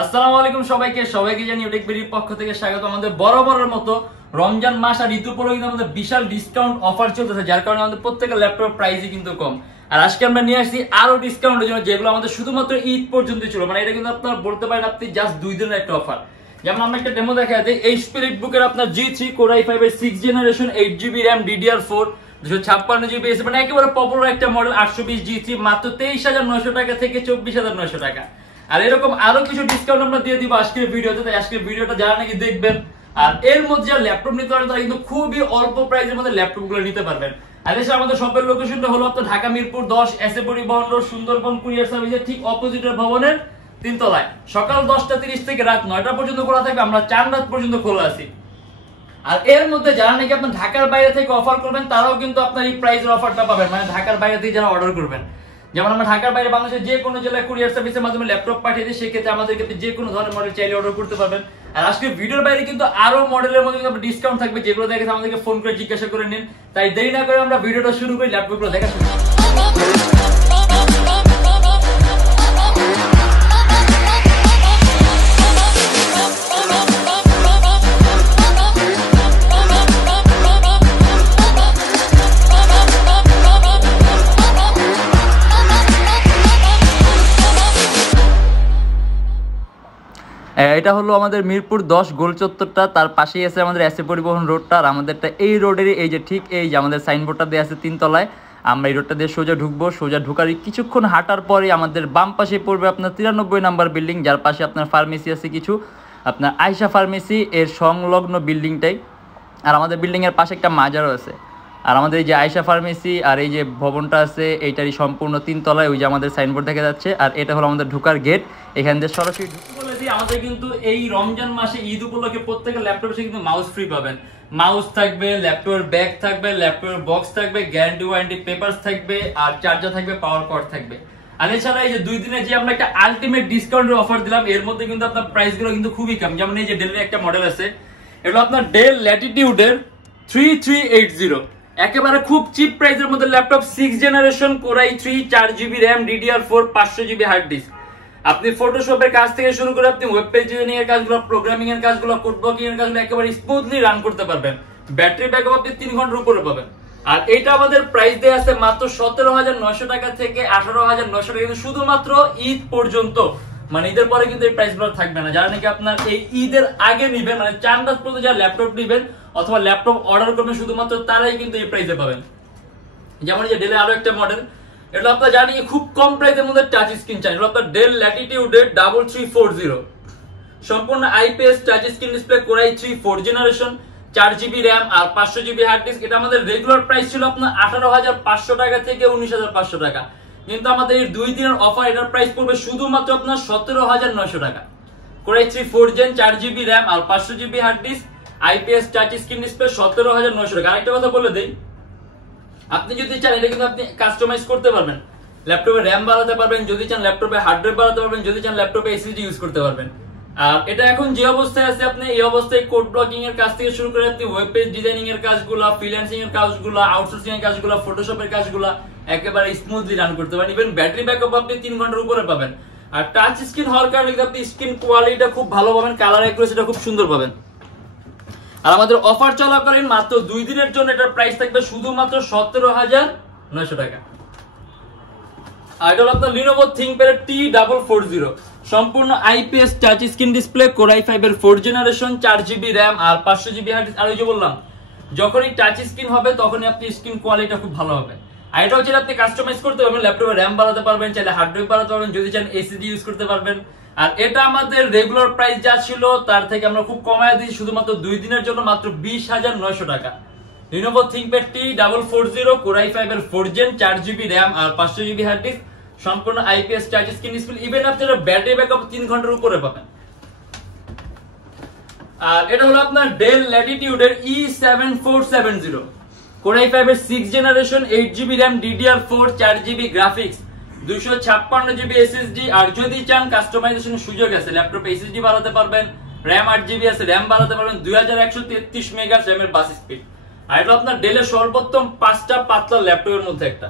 আসসালামু আলাইকুম সবাইকে জানি ইউটেকবিডির পক্ষ থেকে স্বাগত। আমাদের বরাবরের মতো রমজান মাস আর ঋতু উপলক্ষে কিন্তু আমাদের বিশাল ডিসকাউন্ট অফার চলতেছে, যার কারণে আমাদের প্রত্যেকটা ল্যাপটপ প্রাইসই কিন্তু কম। আর আজকে আমরা নিয়ে আসছি আরো ডিসকাউন্টের জন্য, যেগুলো আমাদের শুধুমাত্র ঈদ পর্যন্ত ছিল। মানে এটা কিন্তু আপনারা বলতে পারেন আপনি জাস্ট 2 দিনের একটা অফার। যেমন আমরা একটা ডেমো দেখা যাচ্ছে, এই স্পিরিট বুকের আপনার G3 Core i5 এর 6th generation 8GB RAM DDR4 256GB SSD, মানে একেবারে পপুলার একটা মডেল 820 G3 মাত্র 23,900 টাকা থেকে 24,900 টাকা। আর এরকম আরো কিছু ডিসকাউন্ট আমরা দিয়ে দিব আজকের ভিডিওতে, তাই আজকের ভিডিওটা যারা নাকি দেখবেন আর এর মধ্যে ল্যাপটপ নিতে পারেন তারা কিন্তু খুবই অল্প প্রাইসের মধ্যে ল্যাপটপগুলো নিতে পারবেন। আর এছাড়া আমাদের শপের লোকেশনটা হলো আপনার ঢাকা মিরপুর 10 এসএ পরিবহন রোড সুন্দরবন কুরিয়ার সার্ভিসের ঠিক অপোজিটের ভবনের 3 তলায়। সকাল 10টা 30 থেকে রাত 9টা পর্যন্ত খোলা থাকবে, আমরা 4 রাত পর্যন্ত খোলা আছি। আর এর মধ্যে যারা নাকি আপনার ঢাকার বাইরে থেকে অফার করবেন তারাও কিন্তু আপনার এই প্রাইসের অফারটা পাবেন, মানে ঢাকার বাইরে থেকে যারা অর্ডার করবেন। যেমন আমরা ঢাকার বাইরে বাংলাদেশের যে কোনো জেলায় কুরিয়ার সার্ভিসের মাধ্যমে ল্যাপটপ পাঠিয়ে দিই, সেক্ষেত্রে আমাদেরকে যে কোনো ধরনের মডেল চাইলে অর্ডার করতে পারবেন। আর আজকে ভিডিওর বাইরে কিন্তু আরো মডেলের মধ্যে কিন্তু ডিসকাউন্ট থাকবে, যেগুলো দেখে আমাদেরকে ফোন করে জিজ্ঞাসা করে নিন। তাই দেরি না করে আমরা ভিডিওটা শুরু করি, ল্যাপটপগুলো দেখা শুরু করি। এটা হলো আমাদের মিরপুর 10 গোল চত্বরটা, তার পাশেই আছে আমাদের এসএ পরিবহন রোডটা। আর আমাদেরটা এই রোডেরই এই যে ঠিক এই যে আমাদের সাইনবোর্ডটা দেওয়া আছে 3 তলায়। আমরা এই রোডটা দিয়ে সোজা ঢুকবো, সোজা ঢুকার কিছুক্ষণ হাঁটার পরে আমাদের বাম পাশে পড়বে আপনার 93 নাম্বার বিল্ডিং, যার পাশে আপনার ফার্মেসি আছে কিছু, আপনার আয়শা ফার্মেসি এর সংলগ্ন বিল্ডিংটাই। আর আমাদের বিল্ডিংয়ের পাশে একটা মাজারও আছে। আর আমাদের এই যে আয়শা ফার্মেসি আর এই যে ভবনটা আছে এইটারই সম্পূর্ণ 3 তলায়, ওই যে আমাদের সাইনবোর্ড দেখা যাচ্ছে। আর এটা হলো আমাদের ঢোকার গেট, এখান দিয়ে সরাসরি বলেছি। আমাদের কিন্তু এই রমজান মাসে ঈদ উপলক্ষে প্রত্যেকটা ল্যাপটপে কিন্তু মাউস ফ্রি পাবেন। মাউস থাকবে, ল্যাপটপের ব্যাগ থাকবে, ল্যাপটপের বক্স থাকবে, গ্যারান্টি ওয়ারেন্টি পেপারস থাকবে, আর চার্জার থাকবে, পাওয়ার কর্ড থাকবে। আর এছাড়া এই যে 2 দিনে যে আমরা একটা আলটিমেট ডিসকাউন্টের অফার দিলাম, এর মধ্যে কিন্তু আপনার প্রাইসগুলো কিন্তু খুবই কম। যেমন এই যে ডেলের একটা মডেল আছে, এটা আপনার ডেল ল্যাটিটিউডের 3380, একেবারে খুব চিপ প্রাইসের মধ্যে laptop 6th generation Core i3 4GB RAM DDR4 500GB hard disk. আপনি ফটোশপের কাজ থেকে শুরু করে আপনি ওয়েব পেজ ডিজাইনিং এর কাজগুলো, প্রোগ্রামিং এর কাজগুলো, কোড ব্লকিং এর কাজগুলো একেবারে স্মুথলি রান করতে পারবেন। ব্যাটারি ব্যাকআপ আপনি 3 ঘন্টার উপরে পাবেন। আর এটা আমাদের প্রাইস দেয়া আছে মাত্র 17,900 টাকা থেকে 18,900 টাকা, কিন্তু শুধুমাত্র ঈদ পর্যন্ত। মানে ঈদের পরে কিন্তু এই প্রাইসগুলো থাকবে না। যারা নাকি আপনার এই ঈদের আগে নিবেন, মানে 4 রাত পর্যন্ত যারা ল্যাপটপ নিবেন অথবা ল্যাপটপ অর্ডার করবেন, শুধুমাত্র তারাই কিন্তু এই প্রাইসে পাবেন। যেমন এই যে ডেলের আরো একটা মডেল, এটা আপনারা জানেন খুব কম প্রাইসের মধ্যে টাচ স্ক্রিন চাই, এটা আপনার ডেল ল্যাটিটিউডের 3340 সম্পূর্ণ IPS touch screen display Core i3 4th generation 4GB RAM আর 500GB হার্ড ডিস্ক। এটা আমাদের রেগুলার প্রাইস ছিল আপনার 18,500 টাকা থেকে 19,500 টাকা, কিন্তু আমাদের এই 2 দিনের অফার এটার প্রাইস পড়বে শুধুমাত্র আপনার 17,900 টাকা। Core i3 4th Gen 4GB RAM আর 500GB hard disk, IPS touch screen display 17,900 টাকা। আরেকটা কথা বলে দেই, আপনি যদি চান এটা কিন্তু আপনি কাস্টমাইজ করতে পারবেন, ল্যাপটপে র্যাম বাড়াতে পারবেন, যদি চান ল্যাপটপে হার্ড ড্রাইভ বাড়াতে পারবেন, যদি চান ল্যাপটপে এসএসডি ইউজ করতে পারবেন। আর এটা এখন যে অবস্থায় আছে, আপনি এই অবস্থায় কোড ব্লকিং এর কাজ থেকে শুরু করে আপনি ওয়েব পেজ ডিজাইনিং এর কাজগুলো, ফ্রিল্যান্সিং এর কাজগুলো, আউটসোর্সিং এর কাজগুলো, ফটোশপের কাজগুলো একেবারে স্মুথলি রান করতে পারেন। ইভেন ব্যাটারি ব্যাকআপ আপনি 3 ঘন্টার উপরে পাবেন। আর টাচ স্ক্রিন হওয়ার কারণে আপনি স্ক্রিন কোয়ালিটিটা খুব ভালো পাবেন, কালার অ্যাকুরেসিটা খুব সুন্দর পাবেন। আর আমাদের অফার চলাকালীন মাত্র 2 দিনের জন্য এটার প্রাইস থাকবে শুধুমাত্র 17,900 টাকা। আর এটা হলো আপনার Lenovo ThinkPad T440 সম্পূর্ণ IPS touch screen display Core i5 এর 4th জেনারেশন 4GB RAM আর 500GB হার্ড ডিস্ক। আর ওই যে বললাম, যখনই টাচ স্ক্রিন হবে তখনই আপনি স্ক্রিন কোয়ালিটিটা খুব ভালো হবে। আর এটা হচ্ছে আপনি কাস্টমাইজ করতে পারবেন, ল্যাপটপে র্যাম বাড়াতে পারবেন, চাইলে হার্ড ড্রাইভ বাড়াতে পারবেন, যদি চান এসএসডি ইউজ করতে পারবেন। আর এটা আমাদের রেগুলার প্রাইস যা ছিল তার থেকে আমরা খুব কমায় দিয়েছি শুধুমাত্র 2 দিনের জন্য মাত্র 20,900 টাকা। Lenovo ThinkPad T440 Core i5 এর 4th Gen 4GB RAM আর 500GB হার্ড ডিস্ক, সম্পূর্ণ IPS touch screen display, even আপনারা ব্যাটারি ব্যাকআপ 3 ঘন্টার উপরে পাবেন। আর এটা হলো আপনার ডেল ল্যাটিটিউডের E7470 Core i5 এর 6th generation 8GB RAM DDR4 4GB graphics 256GB SSD. আর যদি চান কাস্টমাইজেশনের সুযোগ আছে, ল্যাপটপে এসএসডি বাড়াতে পারবেন, RAM 8GB আছে, RAM বাড়াতে পারবেন, 2133 মেগা RAM এর বাস স্পিড। আর এটা আপনার ডেলের সর্বোত্তম 5টা পাতলা ল্যাপটপের মধ্যে একটা।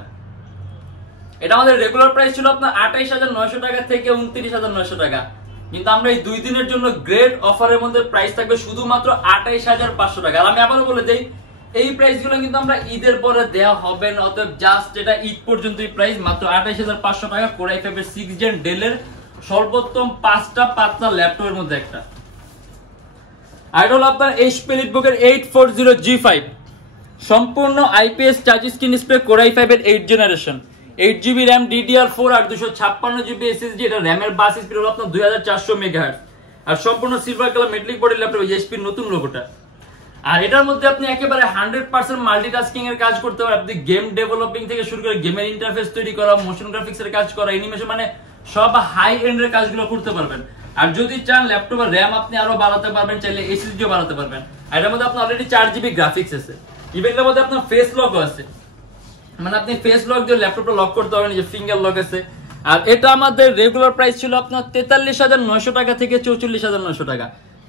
এটা আমাদের রেগুলার প্রাইস ছিল আপনার 28,900 টাকা থেকে 29,900 টাকা। কিন্তু আমরা এই 2 দিনের জন্য গ্রেট অফারের মধ্যে প্রাইস থাকবে শুধুমাত্র 28500 টাকা। আর আমি আবারও বলে দেই এই প্রাইস গুলো কিন্তু আমরা ঈদের পরে দেওয়া হবে না, অতএব জাস্ট এটা ঈদ পর্যন্তই প্রাইস, মাত্র 28500 টাকা। Core i5 এর 6 Gen ডেলের সর্বোত্তম 5টা পাতলা ল্যাপটপের মধ্যে একটা। আর এটা হলো আপনার HP EliteBook এর 840G5 সম্পূর্ণ IPS touch screen display Core i5 এর 8 জেনারেশন, 8GB RAM DDR4 আর 256GB SSD। এটা RAM এর বাস স্পিড হলো আপনার 2400 মেগাহার্টজ আর সম্পূর্ণ silver colour metallic body laptop, HP নতুন লোগোটা। আর এটার মধ্যে আপনি একেবারে 100% মাল্টিটাস্কিং এর কাজ করতে পারেন। আপনি গেম ডেভেলপিং থেকে শুরু করে গেমের ইন্টারফেস তৈরি করা, মোশন গ্রাফিক্স এর কাজ করা, অ্যানিমেশন, মানে সব হাই এন্ড এর কাজগুলো করতে পারবেন। আর যদি চান ল্যাপটপের RAM আপনি আরো বাড়াতে পারবেন, চাইলে SSD ও বাড়াতে পারবেন। আর এর মধ্যে আপনার অলরেডি 4GB গ্রাফিক্স আছে, ইভেন এর মধ্যে আপনার ফেস লকও আছে, মানে আপনি ফেস লক দিয়ে ল্যাপটপটা লক করতে পারবেন, যে ফিঙ্গার লক আছে। আর এটা আমাদের রেগুলার প্রাইস ছিল আপনার 43900 টাকা থেকে 44900 টাকা,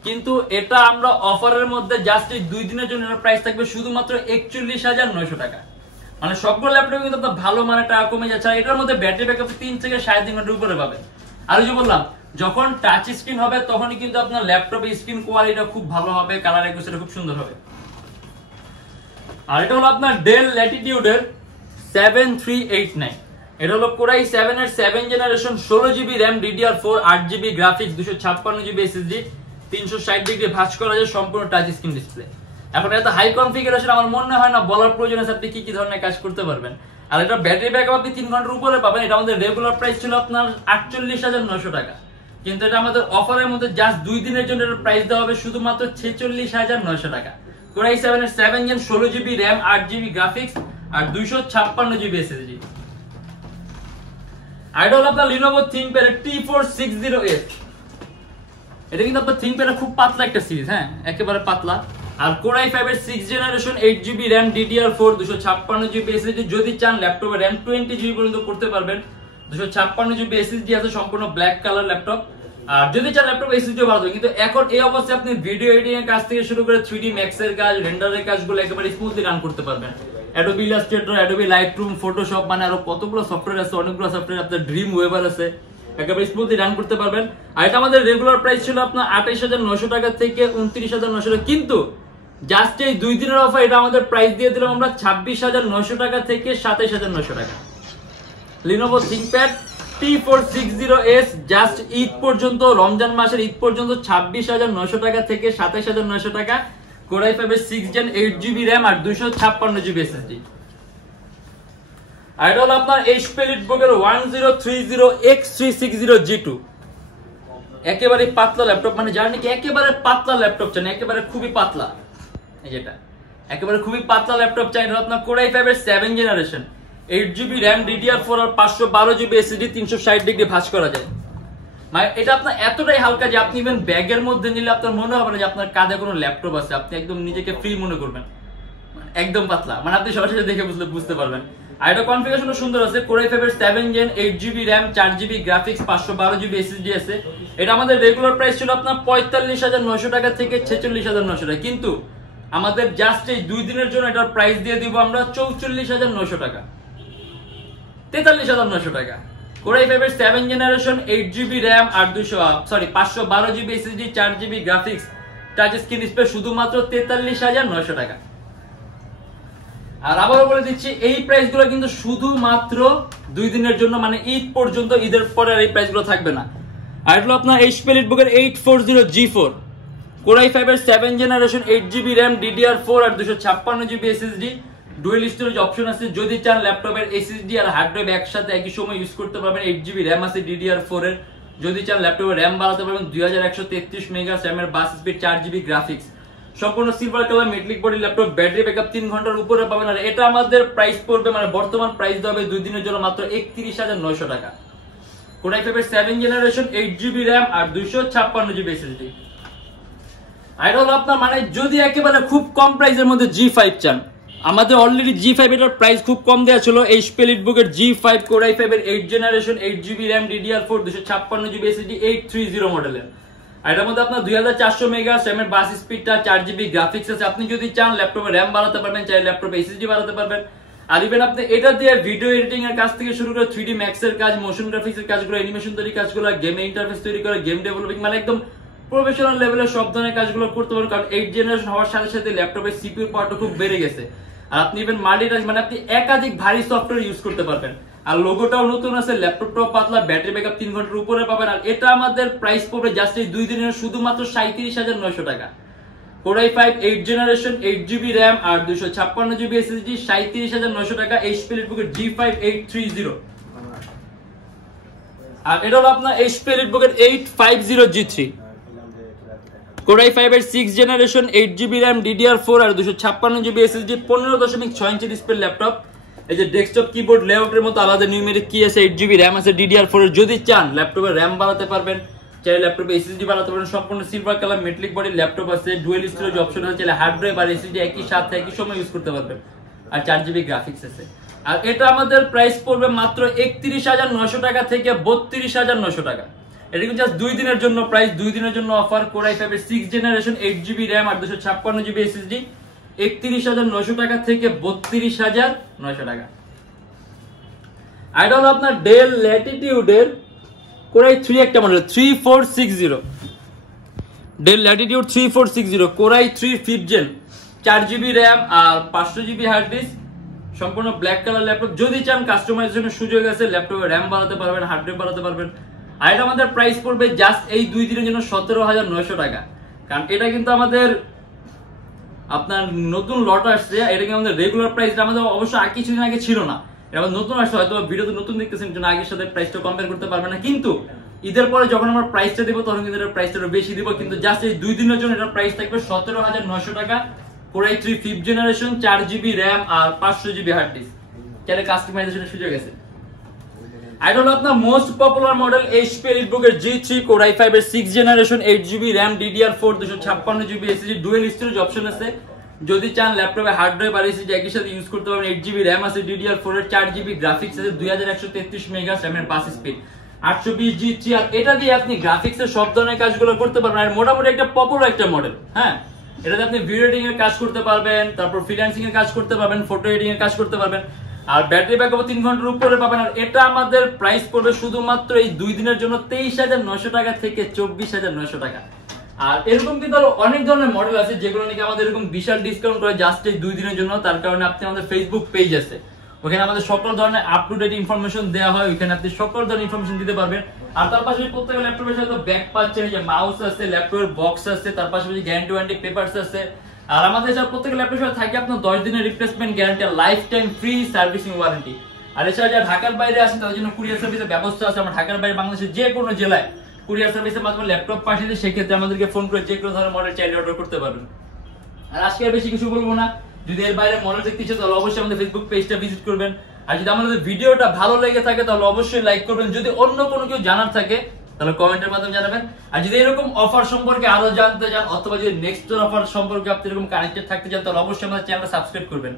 কিন্তু এটা আমরা অফারের মধ্যে জাস্ট এই 2 দিনের জন্য এর প্রাইস থাকবে শুধুমাত্র 41900 টাকা। মানে সবগুলো ল্যাপটপ কিন্তু আপনার ভালো মানে টাকা কমে যাচ্ছে। এটার মধ্যে ব্যাটারি ব্যাকআপ 3 থেকে 3.5 ঘন্টার উপরে পাবেন। আর ওই যে বললাম যখন টাচ স্ক্রিন হবে তখনই কিন্তু আপনার ল্যাপটপের স্ক্রিন কোয়ালিটিটা খুব ভালো হবে, কালার অ্যাকুরেসিটা খুব সুন্দর হবে। আর এটা হলো আপনার ডেল ল্যাটিটিউডের 7389, এটা হলো Core i7 এর 7 generation, 16GB RAM DDR4 8GB graphics 256GB SSD, 360 degree ভাঁজ করা যায়, সম্পূর্ণ টাচ স্ক্রিন ডিসপ্লে। এখন এত হাই কনফিগারেশন আমার মনে হয় না বলার প্রয়োজন আছে আপনি কি কি ধরনের কাজ করতে পারবেন। আর এটা ব্যাটারি ব্যাকআপ আপনি 3 ঘন্টার উপরে পাবেন। এটা আমাদের রেগুলার প্রাইস ছিল আপনার 48900 টাকা, কিন্তু এটা আমাদের অফারের মধ্যে জাস্ট 2 দিনের জন্য এর প্রাইস দেওয়া হবে শুধুমাত্র 46900 টাকা। Core i7 এর 7 Gen 16GB RAM 8GB graphics আর 256GB SSD। আর এটা হলো আপনার Lenovo ThinkPad এর T460S, এটা কিন্তু আপনার ThinkPad খুব পাতলা একটা সিরিজ, হ্যাঁ একেবারে পাতলা। আর Core i5 এর 6 generation 8GB RAM DDR4 256GB SSD, যদি চান ল্যাপটপে RAM 20GB পর্যন্ত করতে পারবেন, 256GB SSD আছে, সম্পূর্ণ ব্ল্যাক কালার ল্যাপটপ। আর যদি চান ল্যাপটপ SSD বাড়াতে, কিন্তু এখন এই অবস্থায় আপনি ভিডিও এডিটিং এর কাজ থেকে শুরু করে 3D Max এর কাজ, রেন্ডারের কাজগুলো একেবারে স্মুথলি রান করতে পারবেন। Adobe Illustrator, Adobe Lightroom, Photoshop, মানে আরো কতগুলো সফটওয়্যার আছে, অনেকগুলো সফটওয়্যার, আপনার ড্রিম ওয়েভার আছে, একেবারে স্মুথলি রান করতে পারবেন। আর এটা আমাদের রেগুলার প্রাইস ছিল আপনার 28900 টাকা থেকে 29900 টাকা, কিন্তু জাস্ট এই 2 দিনের অফার এটা আমাদের প্রাইস দিয়ে দিলাম আমরা 26900 টাকা থেকে 27900 টাকা। Lenovo ThinkPad T460S just Eid পর্যন্ত, রমজান মাসের ঈদ পর্যন্ত 26900 টাকা থেকে 27900 টাকা। Core i5 এর 6 Gen 8GB RAM আর 256GB SSD। আর এটা হলো আপনার HP EliteBook এর 1030X360G2, একেবারে পাতলা ল্যাপটপ, মানে যারা নাকি একেবারে পাতলা ল্যাপটপ চান, একেবারে খুবই পাতলা, এই যেটা একেবারে খুবই পাতলা ল্যাপটপ চাই, এটা আপনার Core i5 এর 7 জেনারেশন 8GB RAM DDR4 আর 512GB SSD, 360 ডিগ্রি ভাঁজ করা যায়। মানে এটা আপনার এতটাই হালকা যে আপনি ইভেন ব্যাগের মধ্যে নিলে আপনার মনে হবে না যে আপনার কাঁধে কোনো ল্যাপটপ আছে, আপনি একদম নিজেকে ফ্রি মনে করবেন, একদম পাতলা, মানে আপনি সরাসরি দেখে বুঝতে পারবেন। আর এটা কনফিগারেশনও সুন্দর আছে, Core i5 এর 7 Gen 8GB RAM 4GB graphics 512GB SSD আছে। এটা আমাদের রেগুলার প্রাইস ছিল আপনার 45900 টাকা থেকে 46900 টাকা, কিন্তু আমাদের জাস্ট এই 2 দিনের জন্য এটার প্রাইস দিয়ে দিব আমরা 44900 টাকা, 43900 টাকা। Core i5 এর 7 জেনারেশন 8GB RAM আর 512GB SSD 4GB graphics touch screen display, শুধুমাত্র 43900 টাকা। আর আবারও বলে দিচ্ছি এই প্রাইসগুলো কিন্তু শুধুমাত্র 2 দিনের জন্য, মানে ঈদ পর্যন্ত, ঈদের পরে এই প্রাইসগুলো থাকবে না। আর এটা হলো আপনার HP EliteBook এর 840G4, Core i5 এর 7 জেনারেশন 8GB RAM DDR4 আর 256GB SSD, dual storage option আছে, যদি চান ল্যাপটপের SSD আর হার্ড ড্রাইভ একসাথে একই সময় ইউজ করতে পারবেন। 8GB RAM আছে DDR4 এর, যদি চান ল্যাপটপের RAM বাড়াতে পারবেন। 2133 মেগাহার্টজ RAM এর বাস স্পিড, 4GB গ্রাফিক্স, সম্পূর্ণ silver colour metallic body laptop, battery backup 3 ঘন্টার উপরে পাবেন। আর এটা আমাদের প্রাইস পড়বে, মানে বর্তমান প্রাইস হবে 2 দিনের জন্য মাত্র 31900 টাকা। Core i5 এর 7 জেনারেশন 8GB RAM আর 256GB SSD। আর হলো আপনার মানে যদি একেবারে খুব কম প্রাইসের মধ্যে G5 চান, আমাদের অলরেডি G5 এটার প্রাইস খুব কম দেওয়া ছিল। HP EliteBook এর G5 Core i5 এর 8 generation 8GB RAM DDR4 256GB SSD 830 মডেলের। আর এটার মধ্যে আপনার 2400 মেগাহার্টজ RAM এর বাস স্পিডটা, 4GB গ্রাফিক্স আছে। আপনি যদি চান ল্যাপটপে RAM বাড়াতে পারবেন, চাইলে ল্যাপটপে SSD বাড়াতে পারবেন। আর ইভেন আপনি এটা দিয়ে ভিডিও এডিটিং এর কাজ থেকে শুরু করে 3D Max এর কাজ, মোশন গ্রাফিক্স এর কাজগুলো, অ্যানিমেশন তৈরি কাজগুলো, গেম ইন্টারফেস তৈরি করে, গেম ডেভেলপিং, মানে একদম প্রফেশনাল লেভেলের সব ধরনের কাজগুলো করতে পারেন। কারণ 8th জেনারেশন হওয়ার সাথে সাথে ল্যাপটপের সিপিইউ পাওয়ারটা খুব বেড়ে গেছে। আর আপনি ইভেন মাল্টিটাস্ক, মানে আপনি একাধিক ভারী সফটওয়্যার ইউজ করতে পারবেন। আর লোগোটাও নতুন আছে, ল্যাপটপটাও পাতলা, ব্যাটারি ব্যাকআপ 3 ঘন্টার উপরে পাবেন। আর এটা আমাদের প্রাইস পড়বে জাস্ট এই 2 দিনের শুধুমাত্র 37,900 টাকা। Core i5 8th generation 8GB RAM আর 256GB SSD 37,900 টাকা। HP EliteBook G5 830। আর এটা হলো আপনার HP EliteBook 850G3। Core i5 এর 6th generation 8GB RAM DDR4 আর 256GB SSD 15.6 inch display laptop. এই যে ডেস্কটপ কিবোর্ড লেআউটের মতো আলাদা নিউমেরিক কি আছে, 8GB RAM আছে, DDR4 এর। যদি চান ল্যাপটপে RAM বাড়াতে পারবেন, চাইলে ল্যাপটপে SSD বাড়াতে পারবেন। সম্পূর্ণ silver colour metallic body laptop আছে, ডুয়াল স্টোরেজ অপশন আছে, চাইলে হার্ড ড্রাইভ আর SSD একই সাথে একই সময় ইউজ করতে পারবেন। আর 4GB গ্রাফিক্স আছে। আর এটা আমাদের প্রাইস পড়বে মাত্র 31,900 টাকা থেকে 32,900 টাকা। এটা কিন্তু জাস্ট 2 দিনের জন্য প্রাইস, 2 দিনের জন্য অফার। Core i5 এর 6th জেনারেশন 8GB RAM আর 256GB SSD 31,900 টাকা থেকে 32,900 টাকা। এটা হলো আপনার ডেল ল্যাটিটিউডের Core i3 একটা model 3460, Dell latitude 3460 Core i3 5th gen 4GB RAM আর 500GB হার্ড ডিস্ক, সম্পূর্ণ ব্ল্যাক কালার ল্যাপটপ। যদি চান কাস্টমাইজেশনের সুযোগ আছে, ল্যাপটপে RAM বাড়াতে পারবেন, হার্ড ড্রাইভ বাড়াতে পারবেন। আর এটা আমাদের প্রাইস পড়বে জাস্ট এই 2 দিনের জন্য 17,900 টাকা। কারণ এটা কিন্তু আমাদের আপনার নতুন লট আসছে। এটা কিন্তু আমাদের রেগুলার প্রাইস, আমাদের অবশ্য আর কিছুদিন আগে ছিল না, এটা নতুন আসছে। হয়তো ভিডিওতে নতুন দেখতেছেন জন্য আগের সাথে প্রাইসটা কম্পেয়ার করতে পারবেন না, কিন্তু ঈদের পরে যখন আমরা প্রাইসটা দেবো তখন কিন্তু এটার প্রাইসটা বেশি দিব। কিন্তু জাস্ট এই 2 দিনের জন্য এটার প্রাইস থাকবে 17,900 টাকা। Core i3 5th generation 4GB RAM আর 500GB হার্ড ডিস্ক, চাইলে কাস্টমাইজেশনের সুযোগ আছে। আর এটা হলো আপনার most popular model HP EliteBook G3 Core i5 এর 6th generation 8GB RAM DDR4 256GB SSD dual storage option আছে। যদি চান ল্যাপটপে হার্ড ড্রাইভ আর SSD একই সাথে ইউজ করতে পারবেন। 8GB RAM আছে, DDR4 এর 4GB গ্রাফিক্স আছে, 2133 মেগাহার্টজ RAM এর বাস স্পিড, 820G3। আর এটা দিয়ে আপনি গ্রাফিক্স এর সব ধরনের কাজগুলো করতে পারবেন। আর মোটামুটি একটা পপুলার একটা মডেল। হ্যাঁ, এটাতে আপনি ভিডিও এডিটিং এর কাজ করতে পারবেন, তারপর ফ্রিল্যান্সিং এর কাজ করতে পারবেন, ফটো এডিটিং এর কাজ করতে পারবেন। আর ব্যাটারি ব্যাকআপ 3 ঘন্টার উপরে পাবেন। আর এটা আমাদের প্রাইস পড়বে শুধুমাত্র এই 2 দিনের জন্য 23,900 টাকা থেকে 24,900 টাকা। আর এরকম কিন্তু আরো অনেক ধরনের মডেল আছে যেগুলো নাকি আমাদের এরকম বিশাল ডিসকাউন্ট করে জাস্ট এই 2 দিনের জন্য। তার কারণে আপনি আমাদের ফেসবুক পেজ আছে, ওখানে আমাদের সকল ধরনের আপ টু ডেট ইনফরমেশন দেওয়া হয়, ওখানে আপনি সকল ধরনের ইনফরমেশন দিতে পারবেন। আর তার পাশাপাশি প্রত্যেকটা ল্যাপটপের সাথে ব্যাক পাচ্ছেন, যে মাউস আছে, ল্যাপটপের বক্স আছে, তার পাশাপাশি গ্যারান্টি ওয়ারেন্টি পেপারস আছে। আর আমাদের যা প্রত্যেকটা ল্যাপটপের সাথে থাকে আপনার 10 দিনের replacement guarantee, life time free servicing warranty. আর এছাড়া যারা ঢাকার বাইরে আছেন তাদের জন্য কুরিয়ার সার্ভিসের ব্যবস্থা আছে। আমরা ঢাকার বাইরে বাংলাদেশের যে কোনো জেলায় কুরিয়ার সার্ভিসের মাধ্যমে ল্যাপটপ পাঠিয়ে দিই, সেক্ষেত্রে আমাদেরকে ফোন করে যে কোনো ধরনের মডেল চাইলে অর্ডার করতে পারবেন। আর আজকে আর বেশি কিছু বলবো না, যদি এর বাইরে মডেল দেখতে ইচ্ছে তাহলে অবশ্যই আমাদের ফেসবুক পেজটা ভিজিট করবেন। আর যদি আমাদের ভিডিওটা ভালো লেগে থাকে তাহলে অবশ্যই লাইক করবেন। যদি অন্য কোনো কিছু জানার থাকে তাহলে কমেন্টের মাধ্যমে জানাবেন। আর যদি এরকম অফার সম্পর্কে আরো জানতে চান, অথবা যদি নেক্সট অফার সম্পর্কে আপনি এরকম কানেক্টেড থাকতে চান, তাহলে অবশ্যই আমাদের চ্যানেলটা সাবস্ক্রাইব করবেন।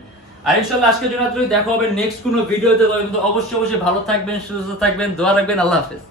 আর ইনশাআল্লাহ আজকের জন্য দেখা হবে নেক্সট কোনো ভিডিওতে। অবশ্যই ভালো থাকবেন, সুস্থ থাকবেন, দোয়া রাখবেন। আল্লাহ হাফেজ।